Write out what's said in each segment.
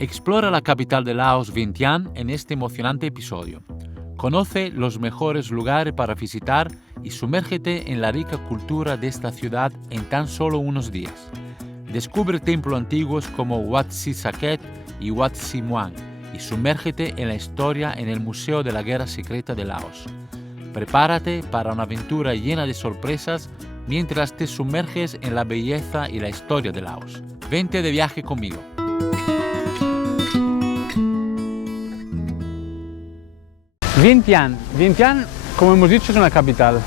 Explora la capital de Laos, Vientiane, en este emocionante episodio. Conoce los mejores lugares para visitar y sumérgete en la rica cultura de esta ciudad en tan solo unos días. Descubre templos antiguos como Wat Si Saket y Wat Si Muang y sumérgete en la historia en el Museo de la Guerra Secreta de Laos. Prepárate para una aventura llena de sorpresas mientras te sumerges en la belleza y la historia de Laos. Vente de viaje conmigo. Vientiane, como hemos dicho, es una capital.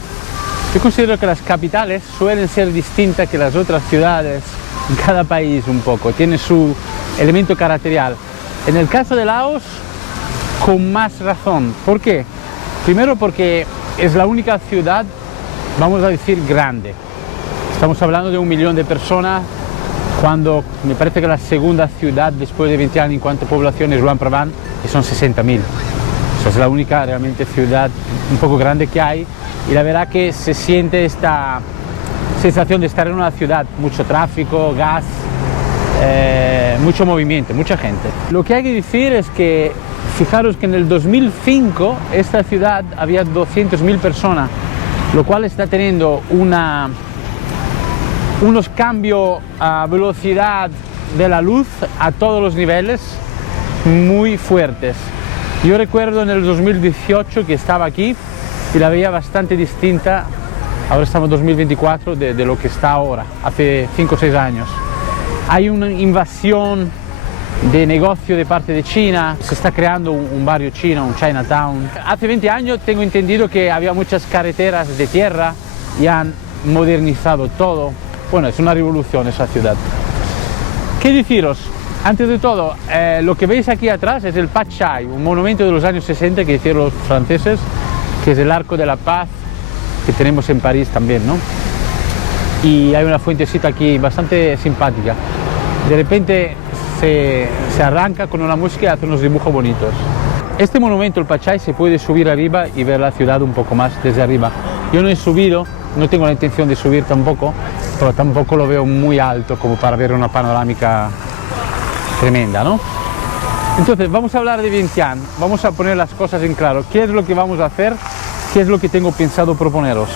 Yo considero que las capitales suelen ser distintas que las otras ciudades en cada país un poco, tiene su elemento caracterial. En el caso de Laos, con más razón. ¿Por qué? Primero porque es la única ciudad, vamos a decir, grande. Estamos hablando de 1 millón de personas, cuando me parece que la segunda ciudad después de Vientiane en cuanto a población es Luang Prabang, que son 60.000. Es la única realmente ciudad un poco grande que hay y la verdad que se siente esta sensación de estar en una ciudad, mucho tráfico, gas, mucho movimiento, mucha gente. Lo que hay que decir es que fijaros que en el 2005 esta ciudad había 200.000 personas, lo cual está teniendo unos cambios a velocidad de la luz a todos los niveles muy fuertes. Yo recuerdo en el 2018 que estaba aquí y la veía bastante distinta, ahora estamos en 2024, de lo que está ahora, hace 5 o 6 años. Hay una invasión de negocio de parte de China, se está creando un barrio chino, un Chinatown. Hace 20 años tengo entendido que había muchas carreteras de tierra y han modernizado todo. Bueno, es una revolución esa ciudad. ¿Qué deciros? Antes de todo, lo que veis aquí atrás es el Pat Chai, un monumento de los años 60 que hicieron los franceses, que es el Arco de la Paz que tenemos en París también, ¿no? Y hay una fuentecita aquí bastante simpática. De repente se arranca con una música y hace unos dibujos bonitos. Este monumento, el Pat Chai, se puede subir arriba y ver la ciudad un poco más desde arriba. Yo no he subido, no tengo la intención de subir tampoco, pero tampoco lo veo muy alto como para ver una panorámica tremenda, ¿no? Entonces vamos a hablar de Vientiane, vamos a poner las cosas en claro. ¿Qué es lo que vamos a hacer? ¿Qué es lo que tengo pensado proponeros?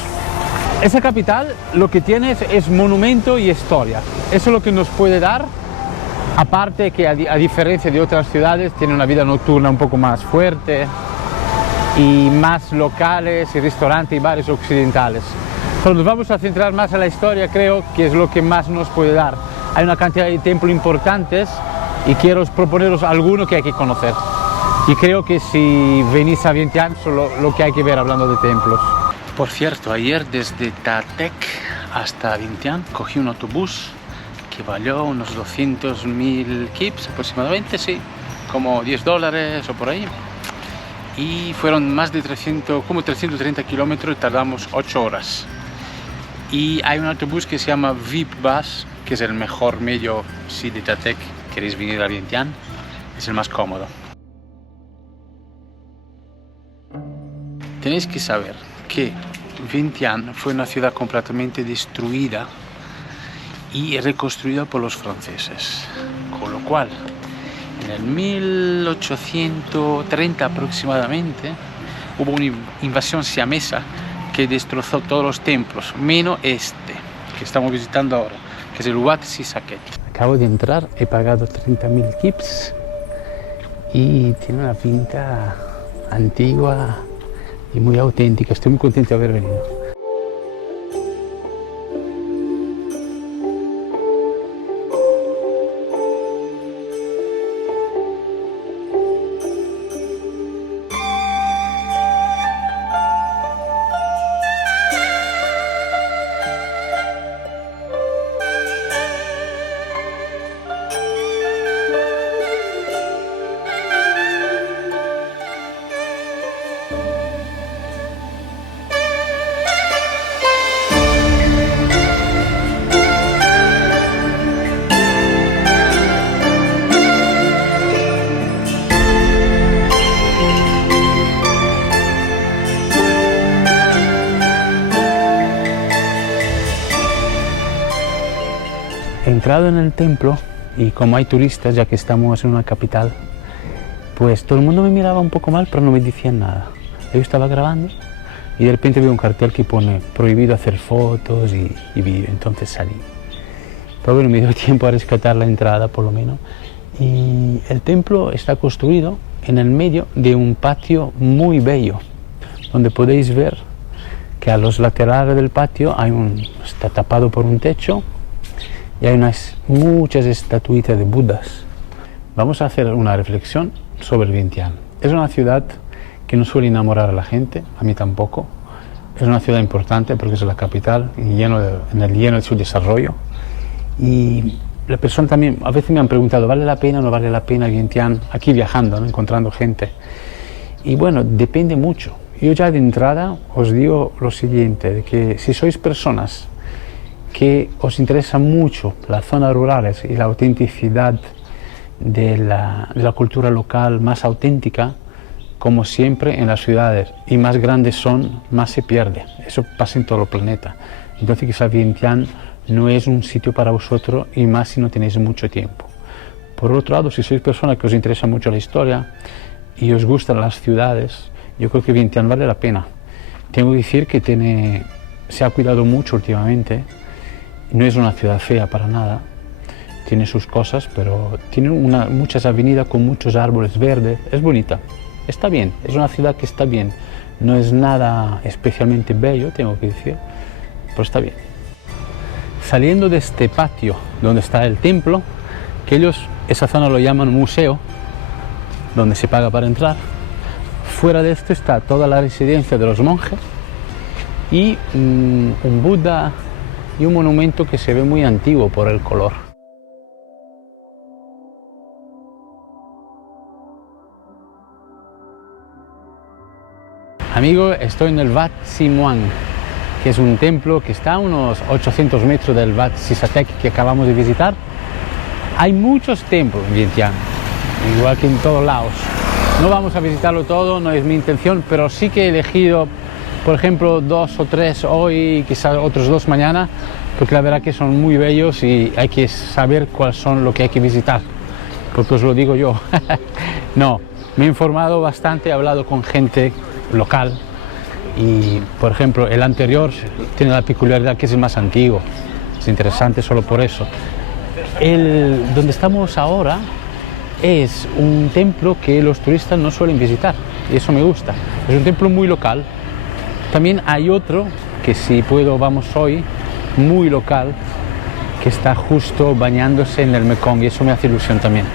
Esa capital lo que tiene es monumento y historia. Eso es lo que nos puede dar, aparte que a diferencia de otras ciudades tiene una vida nocturna un poco más fuerte y más locales y restaurantes y bares occidentales. Pero nos vamos a centrar más en la historia, creo que es lo que más nos puede dar. Hay una cantidad de templos importantes y quiero proponeros alguno que hay que conocer. Y creo que si venís a Vientiane es lo que hay que ver hablando de templos. Por cierto, ayer desde Ta Tech hasta Vientiane cogí un autobús que valió unos 200.000 kips aproximadamente, sí, como $10 o por ahí. Y fueron más de 330 kilómetros y tardamos 8 horas. Y hay un autobús que se llama VIP Bus, que es el mejor medio si de Ta Tech queréis venir a Vientiane, es el más cómodo. Tenéis que saber que Vientiane fue una ciudad completamente destruida y reconstruida por los franceses, con lo cual en el 1830 aproximadamente hubo una invasión siamesa que destrozó todos los templos, menos este que estamos visitando ahora, que es el Wat Si Saket. Acabo de entrar, he pagado 30.000 kips y tiene una pinta antigua y muy auténtica. Estoy muy contento de haber venido. Entrado en el templo, y como hay turistas, ya que estamos en una capital, pues todo el mundo me miraba un poco mal, pero no me decían nada. Yo estaba grabando y de repente veo un cartel que pone prohibido hacer fotos y vídeo, entonces salí. Pero bueno, me dio tiempo a rescatar la entrada por lo menos. Y el templo está construido en el medio de un patio muy bello, donde podéis ver que a los laterales del patio está tapado por un techo y hay muchas estatuitas de Budas. Vamos a hacer una reflexión sobre Vientiane. Es una ciudad que no suele enamorar a la gente, a mí tampoco. Es una ciudad importante porque es la capital y lleno de su desarrollo. Y la persona también, a veces me han preguntado, ¿vale la pena o no vale la pena Vientiane? Aquí viajando, ¿no? Encontrando gente. Y bueno, depende mucho. Yo ya de entrada os digo lo siguiente, de que si sois personas que os interesa mucho las zonas rurales y la autenticidad de la cultura local más auténtica, como siempre en las ciudades, y más grandes son, más se pierde. Eso pasa en todo el planeta. Entonces quizá Vientiane no es un sitio para vosotros, y más si no tenéis mucho tiempo. Por otro lado, si sois personas que os interesa mucho la historia y os gustan las ciudades, yo creo que Vientiane vale la pena. Tengo que decir que se ha cuidado mucho últimamente. No es una ciudad fea para nada, tiene sus cosas, pero tiene muchas avenidas con muchos árboles verdes, es bonita, está bien, es una ciudad que está bien, no es nada especialmente bello, tengo que decir, pero está bien. Saliendo de este patio donde está el templo, que ellos esa zona lo llaman museo, donde se paga para entrar, fuera de esto está toda la residencia de los monjes y un Buda y un monumento que se ve muy antiguo por el color. Amigos, estoy en el Wat Simoang, que es un templo que está a unos 800 metros del Wat Sasak que acabamos de visitar. Hay muchos templos en Vientiane, igual que en todos lados. No vamos a visitarlo todo, no es mi intención, pero sí que he elegido, por ejemplo, 2 o 3 hoy y quizás otros 2 mañana, porque la verdad que son muy bellos y hay que saber cuáles son lo que hay que visitar, porque os lo digo yo. No, me he informado bastante, he hablado con gente local y, por ejemplo, el anterior tiene la peculiaridad que es el más antiguo, es interesante solo por eso. Donde estamos ahora es un templo que los turistas no suelen visitar y eso me gusta, es un templo muy local. También hay otro que si puedo vamos hoy, muy local, que está justo bañándose en el Mekong y eso me hace ilusión también.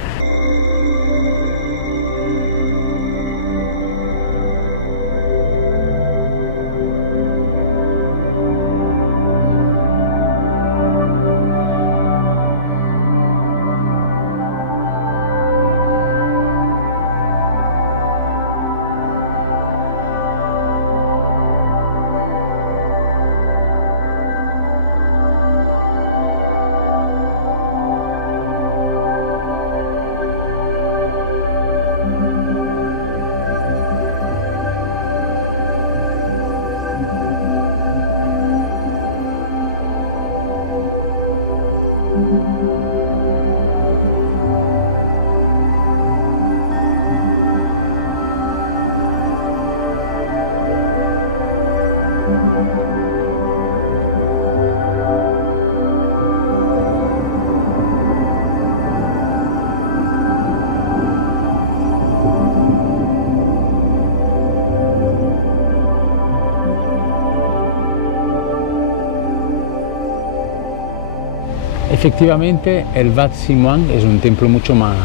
Efectivamente, el Wat Simoang es un templo mucho más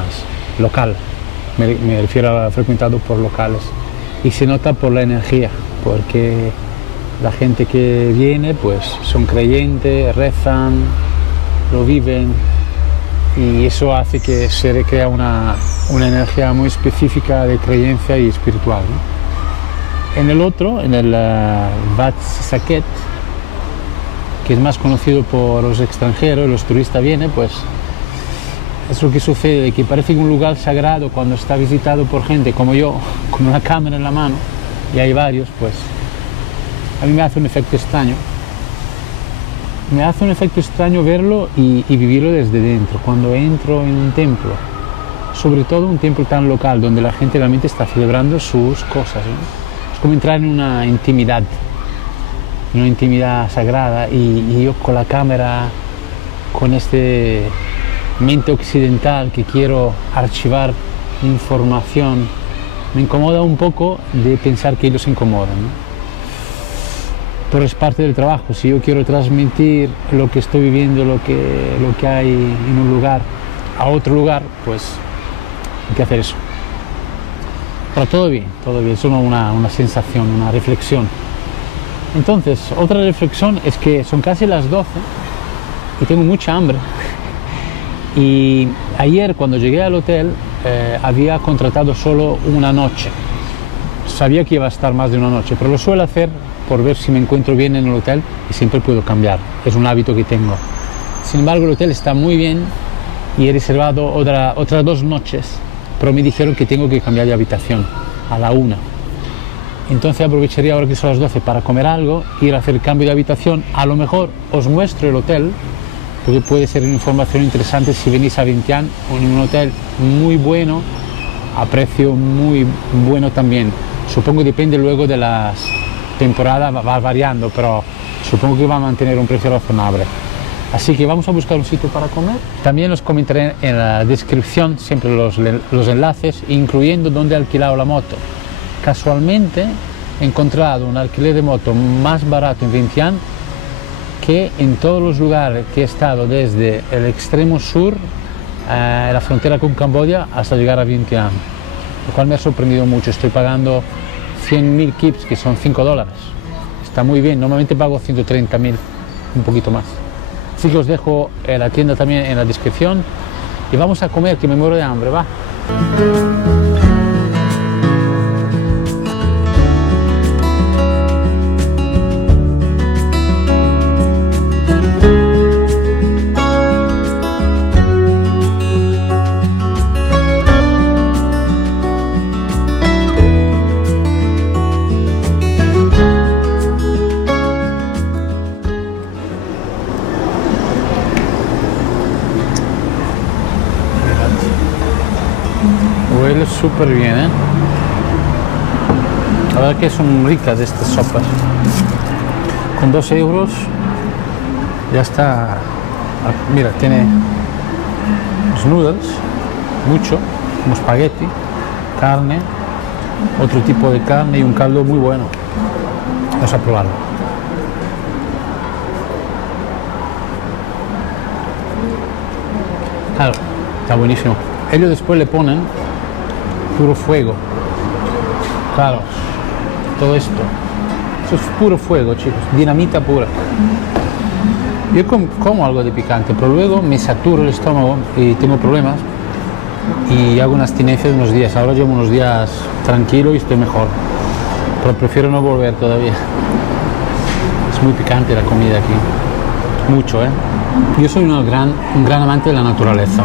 local, me refiero a frecuentado por locales, y se nota por la energía, porque la gente que viene pues son creyentes, rezan, lo viven, y eso hace que se recrea una energía muy específica de creencia y espiritual, ¿no? En el otro, en el Wat Sasak, que es más conocido por los extranjeros, los turistas vienen, pues es lo que sucede, que parece un lugar sagrado cuando está visitado por gente como yo, con una cámara en la mano, y hay varios, pues a mí me hace un efecto extraño. me hace un efecto extraño verlo y vivirlo desde dentro. Cuando entro en un templo, sobre todo un templo tan local, donde la gente realmente está celebrando sus cosas, ¿no? Es como entrar en una intimidad sagrada, y yo con la cámara, con este mente occidental que quiero archivar información, me incomoda un poco de pensar que ellos se incomodan, ¿no? Pero es parte del trabajo. Si yo quiero transmitir lo que estoy viviendo, lo que hay en un lugar a otro lugar, pues hay que hacer eso. Pero todo bien, es solo una sensación, una reflexión. Entonces, otra reflexión es que son casi las 12 y tengo mucha hambre. Y ayer, cuando llegué al hotel, había contratado solo una noche. Sabía que iba a estar más de una noche, pero lo suelo hacer por ver si me encuentro bien en el hotel, y siempre puedo cambiar. Es un hábito que tengo. Sin embargo, el hotel está muy bien y he reservado otras 2 noches, pero me dijeron que tengo que cambiar de habitación a la 1. Entonces aprovecharía ahora que son las 12 para comer algo, ir a hacer el cambio de habitación. A lo mejor os muestro el hotel, porque puede ser una información interesante si venís a Vientiane, en un hotel muy bueno, a precio muy bueno también. Supongo que depende luego de las temporadas, va variando, pero supongo que va a mantener un precio razonable. Así que vamos a buscar un sitio para comer. También os comentaré en la descripción siempre los enlaces, incluyendo dónde he alquilado la moto. Casualmente he encontrado un alquiler de moto más barato en Vientiane que en todos los lugares que he estado, desde el extremo sur, la frontera con Camboya, hasta llegar a Vientiane, lo cual me ha sorprendido mucho. Estoy pagando 100.000 kips, que son $5. Está muy bien, normalmente pago 130.000, un poquito más. Así que os dejo la tienda también en la descripción y vamos a comer, que me muero de hambre, va. Huele súper bien, ¿eh? La verdad que son ricas estas sopas. Con 2 euros ya está. Mira, tiene los noodles, mucho, como espagueti, carne, otro tipo de carne y un caldo muy bueno. Vamos a probarlo. Claro, está buenísimo. Ellos después le ponen puro fuego. Claro, todo esto. Eso es puro fuego, chicos. Dinamita pura. Yo como algo de picante, pero luego me saturo el estómago y tengo problemas y hago una abstinencia de unos días. Ahora llevo unos días tranquilo y estoy mejor. Pero prefiero no volver todavía. Es muy picante la comida aquí. Mucho, ¿eh? Yo soy un gran amante de la naturaleza.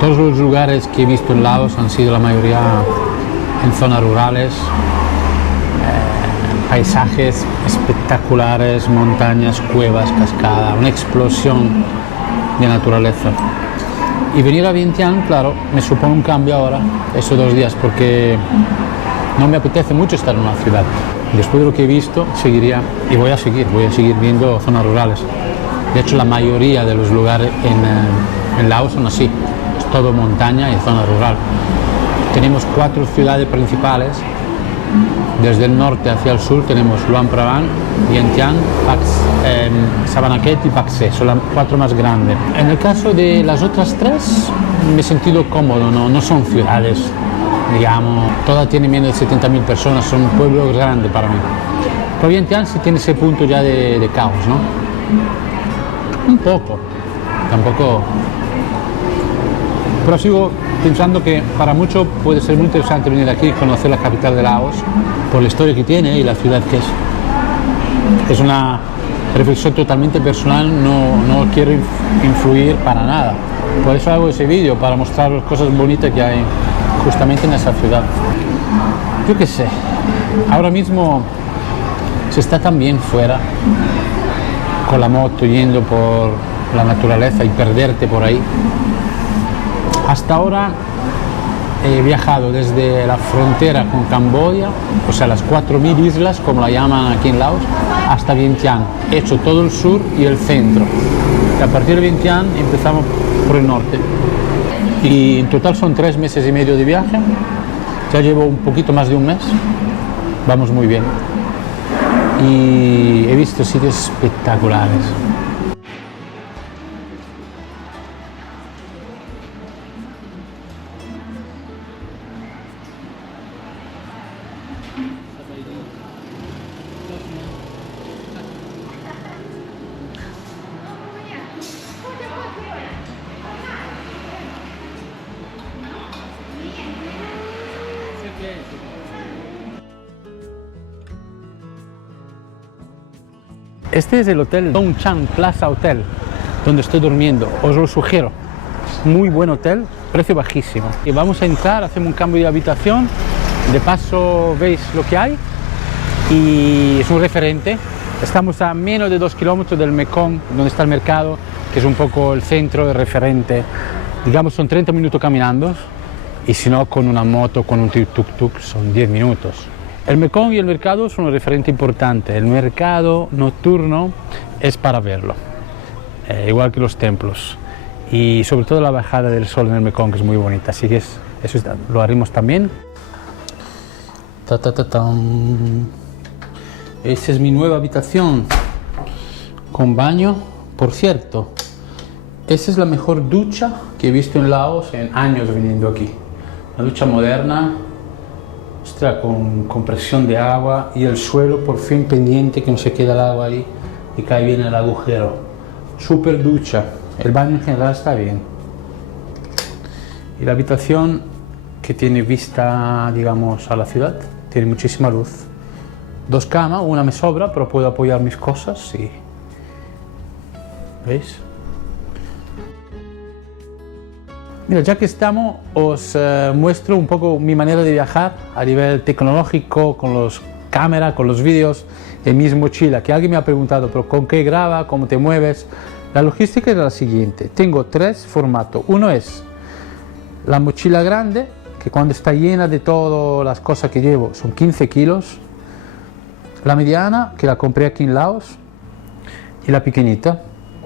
Todos los lugares que he visto en Laos han sido la mayoría en zonas rurales, paisajes espectaculares, montañas, cuevas, cascadas, una explosión de naturaleza. Y venir a Vientiane, claro, me supone un cambio ahora, estos 2 días, porque no me apetece mucho estar en una ciudad. Después de lo que he visto, seguiría, y voy a seguir viendo zonas rurales. De hecho, la mayoría de los lugares en Laos son así. Todo montaña y zona rural. Tenemos 4 ciudades principales. Desde el norte hacia el sur tenemos Luang Prabang, Vientiane, Savannakhet y Pak-Se. Son las 4 más grandes. En el caso de las otras 3 me he sentido cómodo, no son ciudades, digamos, todas tienen menos de 70.000 personas, son pueblos grandes para mí. Pero Vientiane sí tiene ese punto ya de caos, ¿no? Un poco, tampoco. Pero sigo pensando que para muchos puede ser muy interesante venir aquí y conocer la capital de Laos por la historia que tiene y la ciudad que es. Es una reflexión totalmente personal, no quiero influir para nada. Por eso hago ese vídeo, para mostrar las cosas bonitas que hay justamente en esa ciudad. Yo qué sé, ahora mismo se está tan bien fuera con la moto yendo por la naturaleza y perderte por ahí. Hasta ahora he viajado desde la frontera con Camboya, o sea, las 4.000 islas, como la llaman aquí en Laos, hasta Vientiane. He hecho todo el sur y el centro. Y a partir de Vientiane empezamos por el norte. Y en total son 3 meses y medio de viaje. Ya llevo un poquito más de un mes. Vamos muy bien. Y he visto sitios espectaculares. Este es el hotel Dong Chan Plaza Hotel, donde estoy durmiendo. Os lo sugiero. Muy buen hotel, precio bajísimo. Y vamos a entrar, hacemos un cambio de habitación. De paso veis lo que hay. Y es un referente. Estamos a menos de 2 kilómetros del Mekong, donde está el mercado, que es un poco el centro, el referente. Digamos, son 30 minutos caminando. Y si no, con una moto, con un tuk-tuk, son 10 minutos. El Mekong y el mercado son un referente importante. El mercado nocturno es para verlo, igual que los templos. Y sobre todo la bajada del sol en el Mekong, que es muy bonita. Así que eso lo haremos también. Esta es mi nueva habitación con baño. Por cierto, esta es la mejor ducha que he visto en Laos en años viniendo aquí. Una ducha moderna. Ostras, con presión de agua y el suelo por fin pendiente, que no se queda el agua ahí y cae bien el agujero. Súper ducha. El baño en general está bien. Y la habitación, que tiene vista, digamos, a la ciudad, tiene muchísima luz. 2 camas, una me sobra, pero puedo apoyar mis cosas y... ¿Veis? Mira, ya que estamos, os muestro un poco mi manera de viajar a nivel tecnológico, con las cámaras, con los vídeos, en mi mochila. Que alguien me ha preguntado, ¿pero con qué graba? ¿Cómo te mueves? La logística es la siguiente. Tengo 3 formatos. Uno es la mochila grande, que cuando está llena de todas las cosas que llevo son 15 kilos. La mediana, que la compré aquí en Laos, y la pequeñita.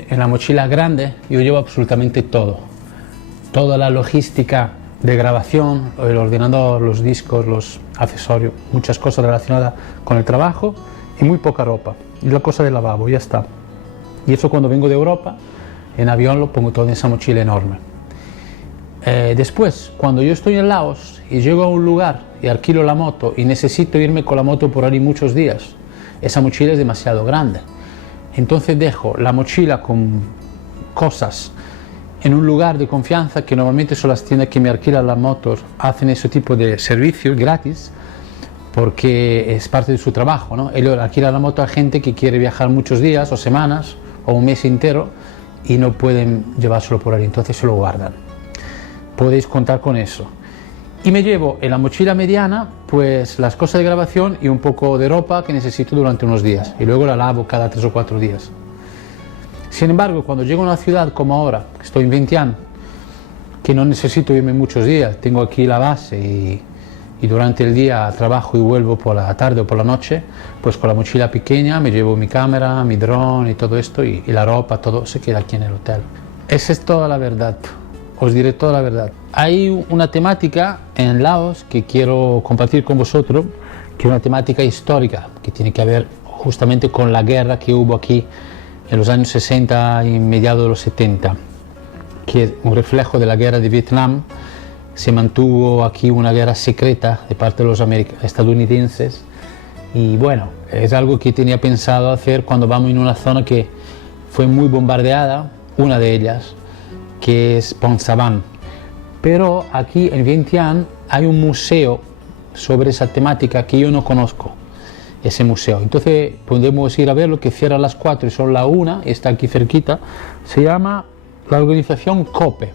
En la mochila grande yo llevo absolutamente todo. Toda la logística de grabación, el ordenador, los discos, los accesorios, muchas cosas relacionadas con el trabajo y muy poca ropa. Y la cosa del lavabo, ya está. Y eso cuando vengo de Europa, en avión lo pongo todo en esa mochila enorme. Después, cuando yo estoy en Laos y llego a un lugar y alquilo la moto y necesito irme con la moto por ahí muchos días, esa mochila es demasiado grande. Entonces dejo la mochila con cosas en un lugar de confianza, que normalmente son las tiendas que me alquilan las motos, hacen ese tipo de servicios gratis, porque es parte de su trabajo, ¿no? Ellos alquilan la moto a gente que quiere viajar muchos días o semanas o un mes entero y no pueden llevárselo por ahí, entonces se lo guardan. Podéis contar con eso. Y me llevo en la mochila mediana pues las cosas de grabación y un poco de ropa que necesito durante unos días, y luego la lavo cada 3 o 4 días. Sin embargo, cuando llego a una ciudad como ahora, estoy en Vientiane, que no necesito irme muchos días, tengo aquí la base y durante el día trabajo y vuelvo por la tarde o por la noche, pues con la mochila pequeña me llevo mi cámara, mi dron y todo esto, y la ropa, todo se queda aquí en el hotel. Esa es toda la verdad, os diré toda la verdad. Hay una temática en Laos que quiero compartir con vosotros, que es una temática histórica, que tiene que ver justamente con la guerra que hubo aquí en los años 60 y mediados de los 70, que es un reflejo de la guerra de Vietnam. Se mantuvo aquí una guerra secreta de parte de los estadounidenses, y bueno, es algo que tenía pensado hacer cuando vamos en una zona que fue muy bombardeada, una de ellas, que es Pont Savan. Pero aquí en Vientiane hay un museo sobre esa temática que yo no conozco, ese museo. Entonces podemos ir a verlo, que cierra a las 4 y son las 1, está aquí cerquita. Se llama la organización COPE.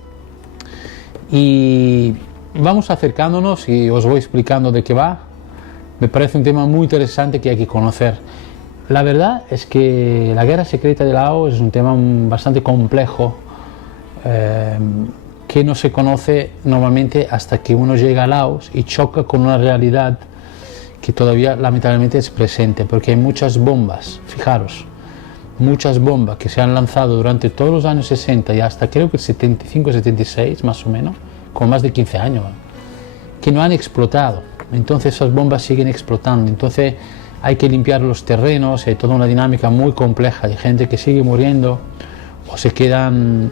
Y vamos acercándonos y os voy explicando de qué va. Me parece un tema muy interesante que hay que conocer. La verdad es que la guerra secreta de Laos es un tema bastante complejo que no se conoce normalmente hasta que uno llega a Laos y choca con una realidad que todavía lamentablemente es presente, porque hay muchas bombas, fijaros, muchas bombas que se han lanzado durante todos los años 60 y hasta creo que 75-76 más o menos, con más de 15 años, que no han explotado. Entonces esas bombas siguen explotando, entonces hay que limpiar los terrenos, hay toda una dinámica muy compleja de gente que sigue muriendo o se quedan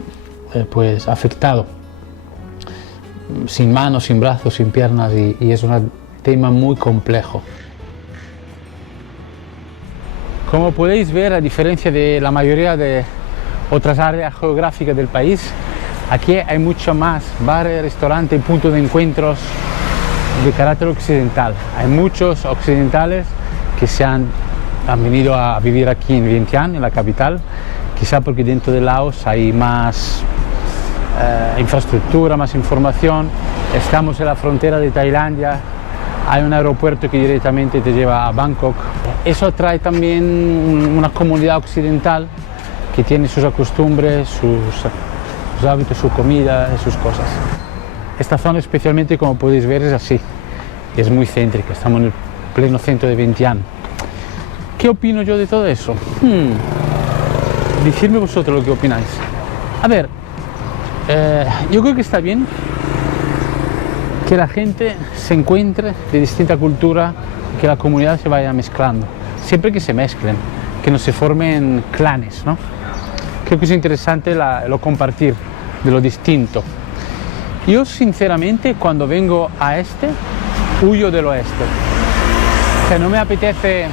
pues afectados, sin manos, sin brazos, sin piernas, y es un tema muy complejo. Como podéis ver, a diferencia de la mayoría de otras áreas geográficas del país, aquí hay mucho más bares, restaurantes y puntos de encuentros de carácter occidental. Hay muchos occidentales que han venido a vivir aquí en Vientiane, en la capital, quizá porque dentro de Laos hay más infraestructura, más información. Estamos en la frontera de Tailandia, hay un aeropuerto que directamente te lleva a Bangkok. Eso atrae también una comunidad occidental que tiene sus costumbres, sus hábitos, su comida y sus cosas. Esta zona especialmente, como podéis ver, es así, es muy céntrica, estamos en el pleno centro de Vientiane. ¿Qué opino yo de todo eso? Decidme vosotros lo que opináis. A ver, yo creo que está bien que la gente se encuentre de distinta cultura, que la comunidad se vaya mezclando, siempre que se mezclen, que no se formen clanes, ¿no? Creo que es interesante lo compartir de lo distinto. Yo sinceramente cuando vengo a huyo del oeste. O sea, no me apetece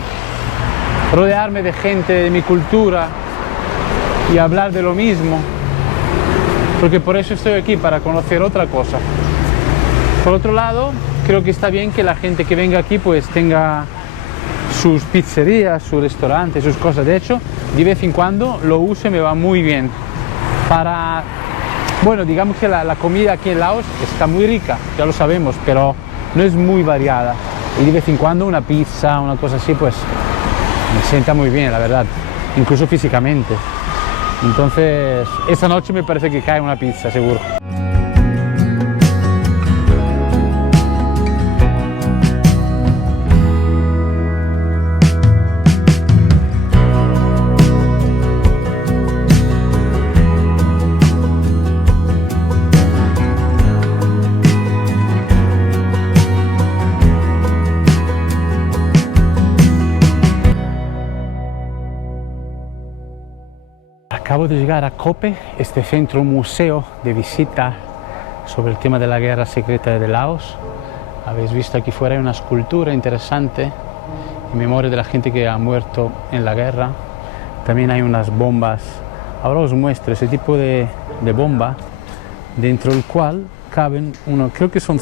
rodearme de gente de mi cultura y hablar de lo mismo, porque por eso estoy aquí, para conocer otra cosa. Por otro lado, creo que está bien que la gente que venga aquí pues tenga sus pizzerías, sus restaurantes, sus cosas. De hecho, de vez en cuando lo uso y me va muy bien para... Bueno, digamos que la comida aquí en Laos está muy rica, ya lo sabemos, pero no es muy variada. Y de vez en cuando una pizza, una cosa así, pues me sienta muy bien, la verdad, incluso físicamente. Entonces, esta noche me parece que cae una pizza, seguro. Acabo de llegar a Kope, este centro museo de visita sobre el tema de la guerra secreta de Laos. Habéis visto aquí fuera hay una escultura interesante en memoria de la gente que ha muerto en la guerra. También hay unas bombas. Ahora os muestro ese tipo de bomba, dentro del cual caben, creo que son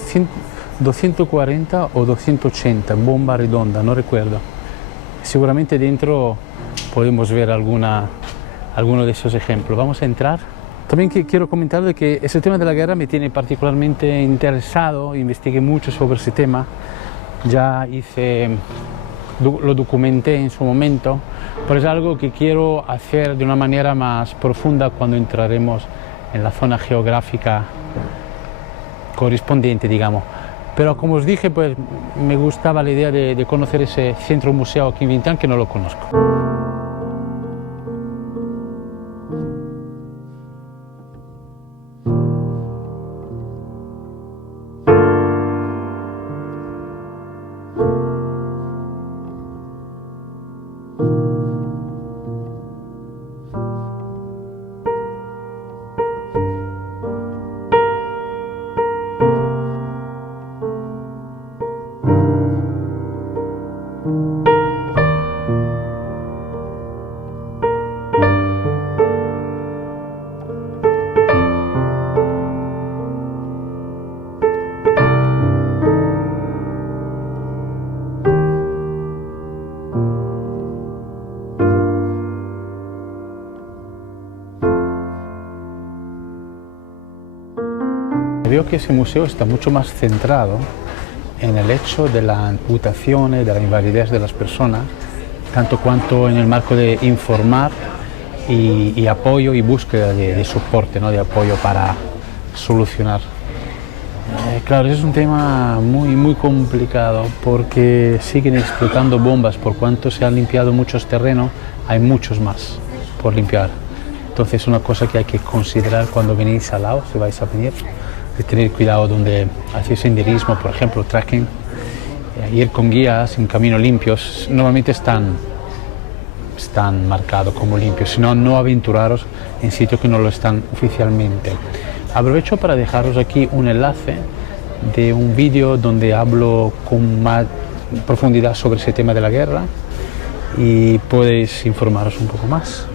240 o 280 bombas redondas, no recuerdo. Seguramente dentro podemos ver alguno de esos ejemplos. Vamos a entrar. También quiero comentar de que ese tema de la guerra me tiene particularmente interesado, investigué mucho sobre ese tema, ya lo documenté en su momento, pero es algo que quiero hacer de una manera más profunda cuando entraremos en la zona geográfica correspondiente, digamos. Pero como os dije, pues me gustaba la idea de conocer ese centro museo aquí en Vientiane, que no lo conozco. Veo que ese museo está mucho más centrado en el hecho de la amputación y de la invalidez de las personas, tanto cuanto en el marco de informar y apoyo y búsqueda de soporte, ¿no? De apoyo para solucionar. Claro, es un tema muy complicado porque siguen explotando bombas. Por cuanto se han limpiado muchos terrenos, hay muchos más por limpiar. Entonces es una cosa que hay que considerar cuando venís al Laos, si vais a venir, de tener cuidado donde hacéis senderismo, por ejemplo, trekking, ir con guías en caminos limpios. Normalmente están marcados como limpios, si no, no aventuraros en sitios que no lo están oficialmente. Aprovecho para dejaros aquí un enlace de un vídeo donde hablo con más profundidad sobre ese tema de la guerra y podéis informaros un poco más.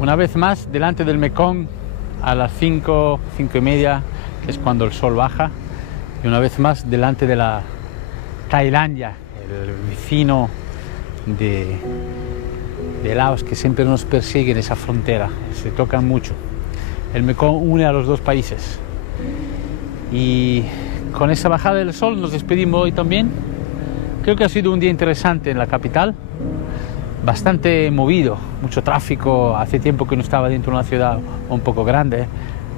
Una vez más delante del Mekong a las 5:30, que es cuando el sol baja, y una vez más delante de la Tailandia, el vecino de Laos, que siempre nos persigue en esa frontera, se tocan mucho. El Mekong une a los dos países. Y con esa bajada del sol nos despedimos hoy también. Creo que ha sido un día interesante en la capital, bastante movido, mucho tráfico. Hace tiempo que no estaba dentro de una ciudad un poco grande,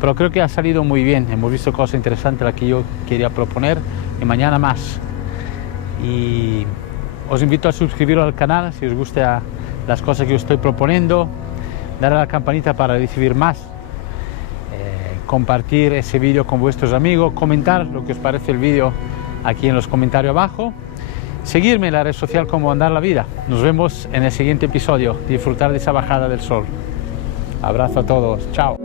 pero creo que ha salido muy bien. Hemos visto cosas interesantes, las que yo quería proponer, y mañana más. Y os invito a suscribiros al canal si os gustan las cosas que os estoy proponiendo, dar a la campanita para recibir más, compartir ese vídeo con vuestros amigos, comentar lo que os parece el vídeo aquí en los comentarios abajo. Seguirme en la red social como Andar la Vida. Nos vemos en el siguiente episodio. Disfrutar de esa bajada del sol. Abrazo a todos. Chao.